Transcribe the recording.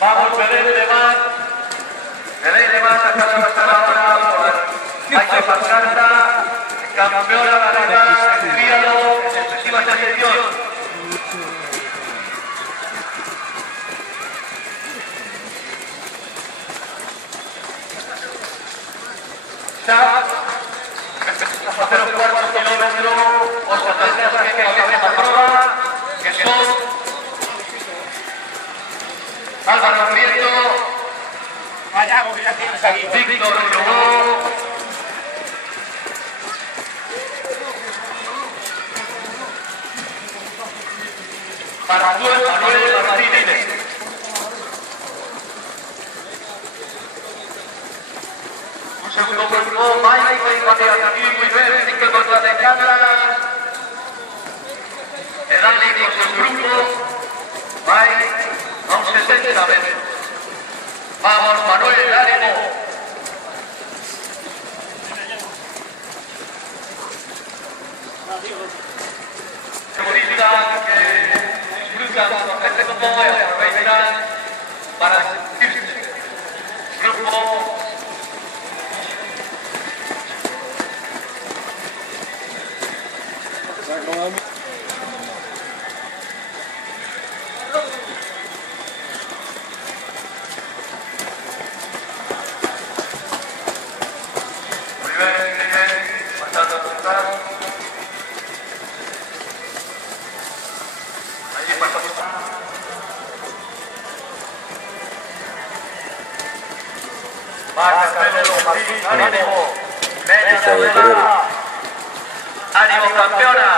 Vamos, Belén de Mar, acaba de pasar ahora por Aitor Pascarta, campeona nacional de tríado en efectiva selección. Ya, empezamos a hacer un cuarto kilómetro, 8 atletas que cabeza a prueba, que son Álvaro Prieto, Víctor Llobó, Manuel Martínez. Un segundo grupo, Mike, aquí muy bien, 5 contra de Canadá. El Atlético del grupo, Mike, a un 60 metros. Vamos, Manuel, ánimo. Seguridad que disfrutan este grupo y aprovechan para sentirse. Grupo. ¡Ánimo, campeona!